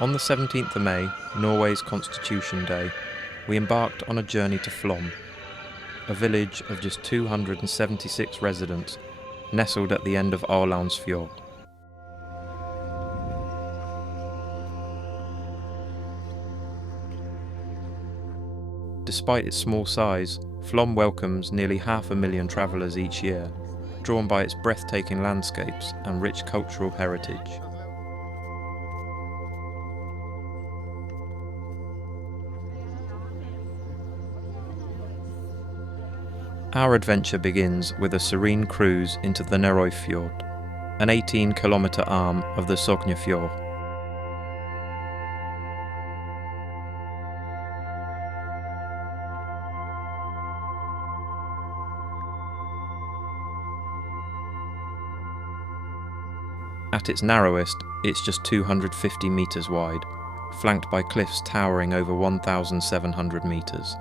On the 17th of May, Norway's Constitution Day, we embarked on a journey to Flåm, a village of just 276 residents, nestled at the end of Fjord. Despite its small size, Flåm welcomes nearly 500,000 travellers each year, drawn by its breathtaking landscapes and rich cultural heritage. Our adventure begins with a serene cruise into the Nærøyfjord, an 18-kilometre arm of the Fjord. At its narrowest, it's just 250 metres wide, flanked by cliffs towering over 1,700 metres.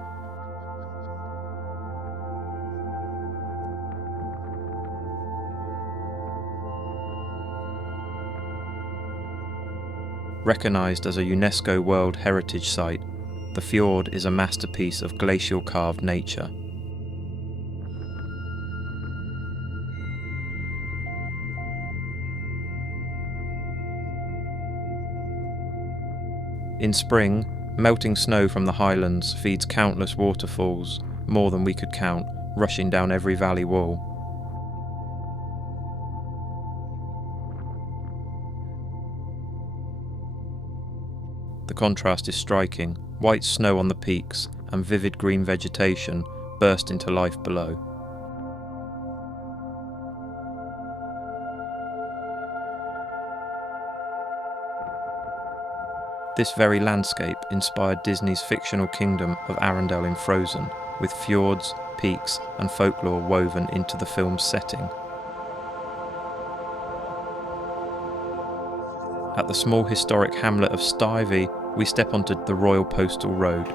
Recognised as a UNESCO World Heritage Site, the fjord is a masterpiece of glacial carved nature. In spring, melting snow from the highlands feeds countless waterfalls, more than we could count, rushing down every valley wall. The contrast is striking. White snow on the peaks and vivid green vegetation burst into life below. This very landscape inspired Disney's fictional kingdom of Arendelle in Frozen, with fjords, peaks and folklore woven into the film's setting. At the small historic hamlet of Styvi, we step onto the Royal Postal Road.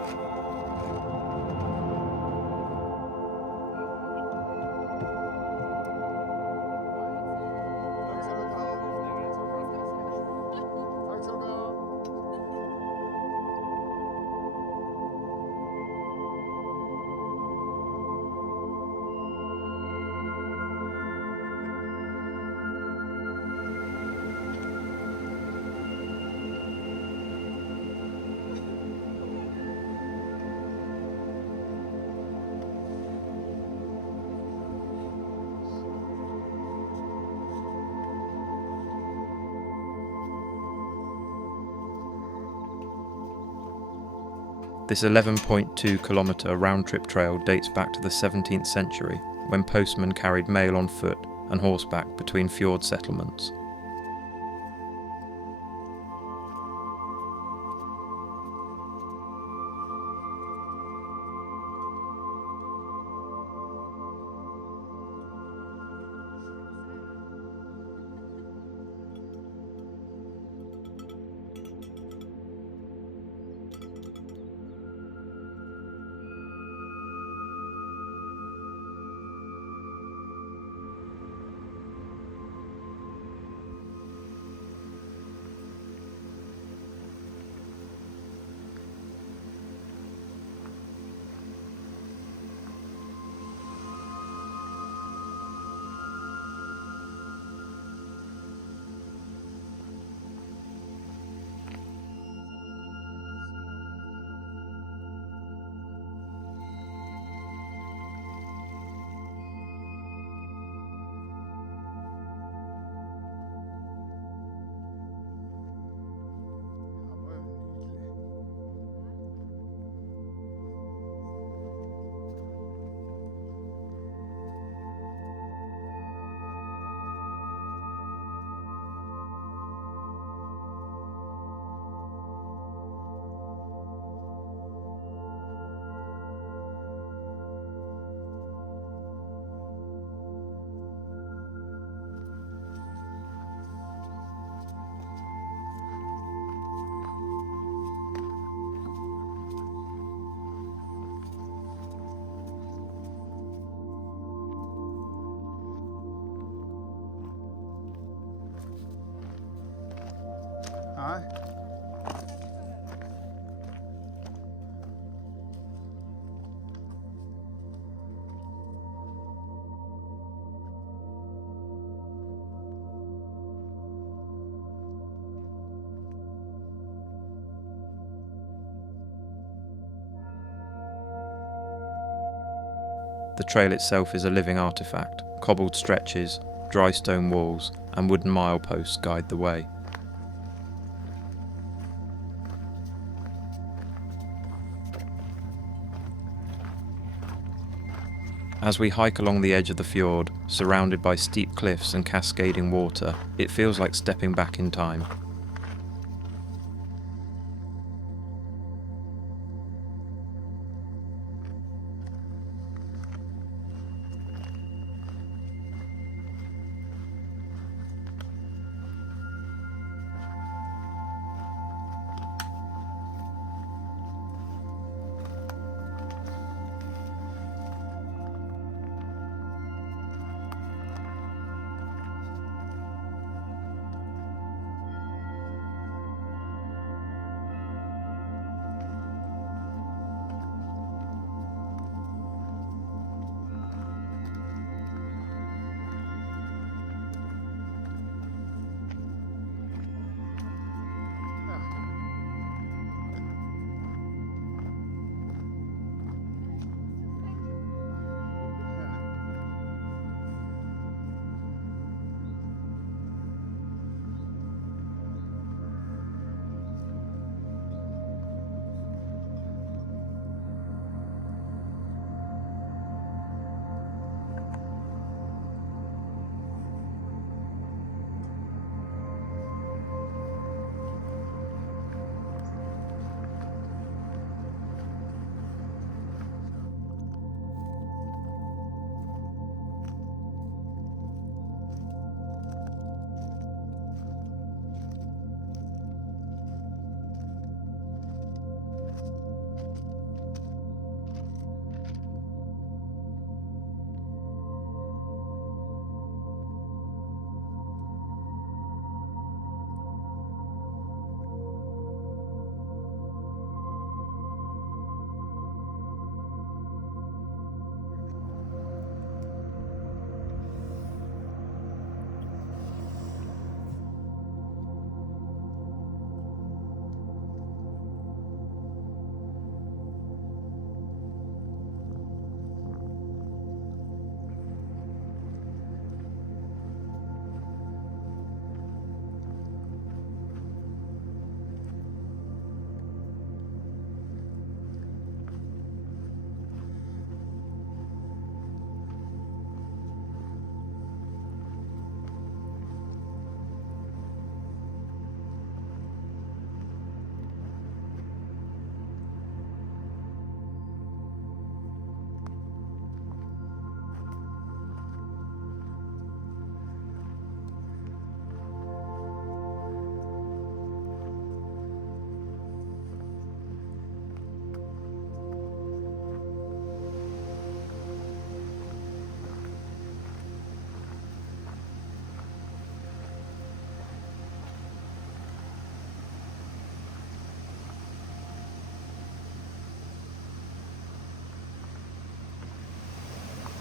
This 11.2-kilometre round-trip trail dates back to the 17th century, when postmen carried mail on foot and horseback between fjord settlements. Nej. The trail itself is a living artefact. Cobbled stretches, dry stone walls, and wooden mileposts guide the way. As we hike along the edge of the fjord, surrounded by steep cliffs and cascading water, it feels like stepping back in time.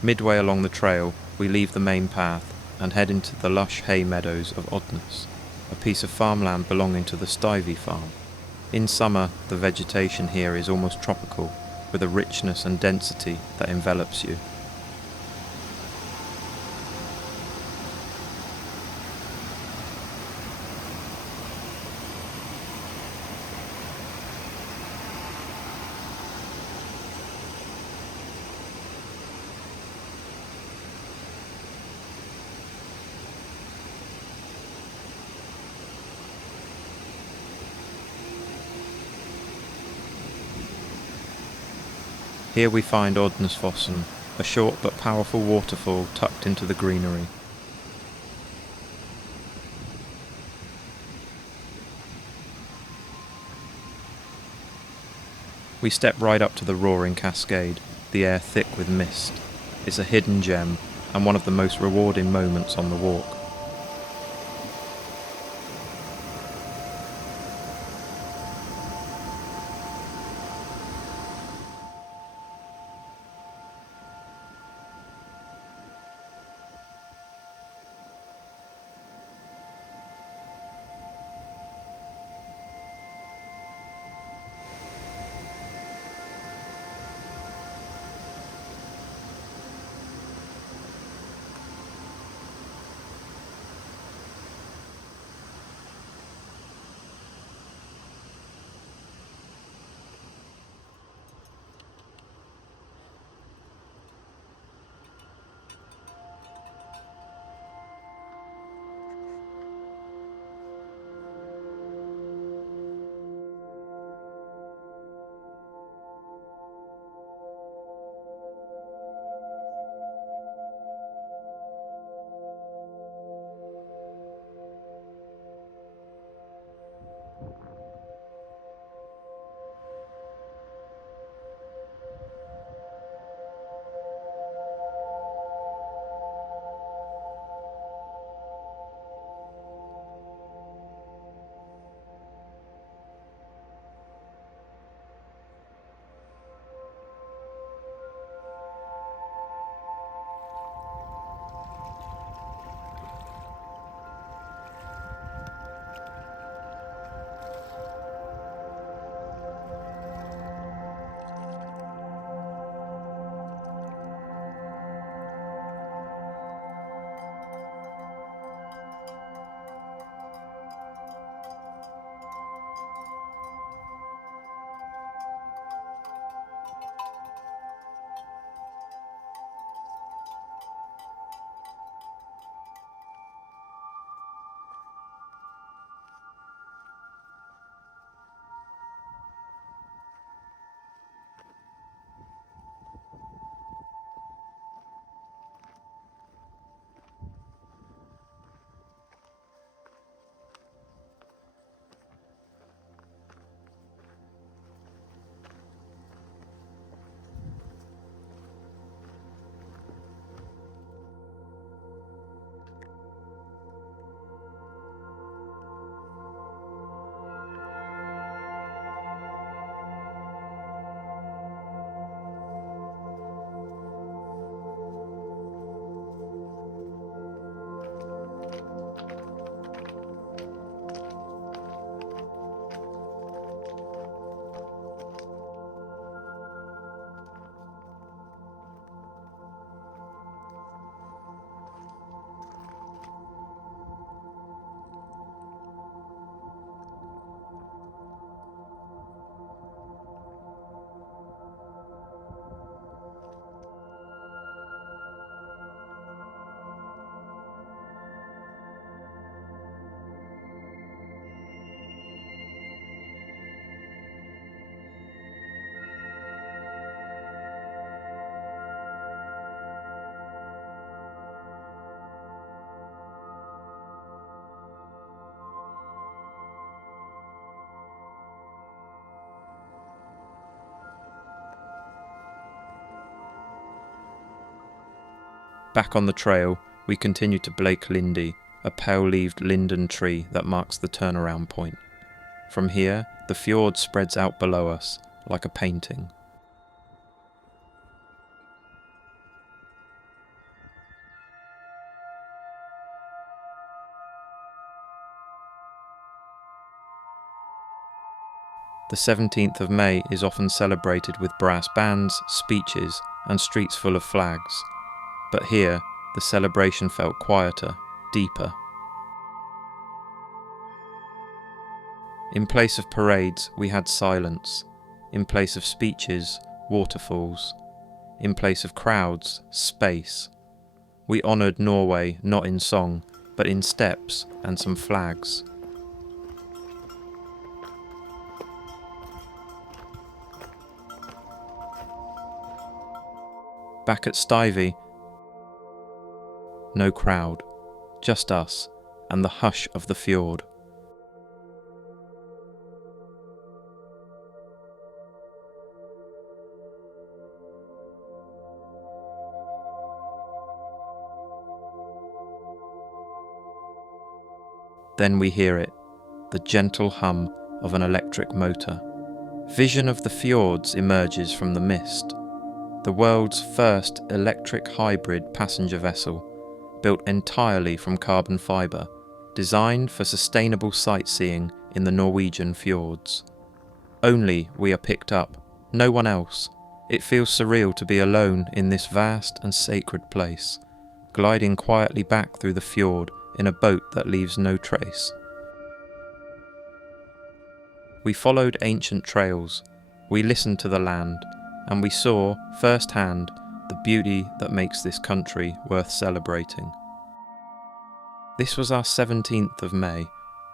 Midway along the trail, we leave the main path and head into the lush hay meadows of Odnes, a piece of farmland belonging to the Styvi farm. In summer, the vegetation here is almost tropical, with a richness and density that envelops you. Here we find Odnesfossen, a short but powerful waterfall tucked into the greenery. We step right up to the roaring cascade, the air thick with mist. It's a hidden gem and one of the most rewarding moments on the walk. Back on the trail, we continue to Bleiklindi, a pale-leaved linden tree that marks the turnaround point. From here, the fjord spreads out below us, like a painting. The 17th of May is often celebrated with brass bands, speeches, and streets full of flags. But here, the celebration felt quieter, deeper. In place of parades, we had silence. In place of speeches, waterfalls. In place of crowds, space. We honoured Norway not in song, but in steps and some flags. Back at Styvi, no crowd, just us and the hush of the fjord. Then we hear it, the gentle hum of an electric motor. Vision of the fjords emerges from the mist. The world's first electric hybrid passenger vessel, built entirely from carbon fibre, designed for sustainable sightseeing in the Norwegian fjords. Only we are picked up, no one else. It feels surreal to be alone in this vast and sacred place, gliding quietly back through the fjord in a boat that leaves no trace. We followed ancient trails, we listened to the land, and we saw, firsthand, the beauty that makes this country worth celebrating. This was our 17th of May,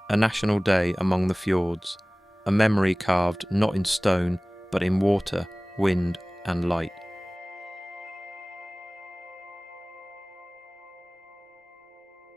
a national day among the fjords, a memory carved not in stone, but in water, wind, and light.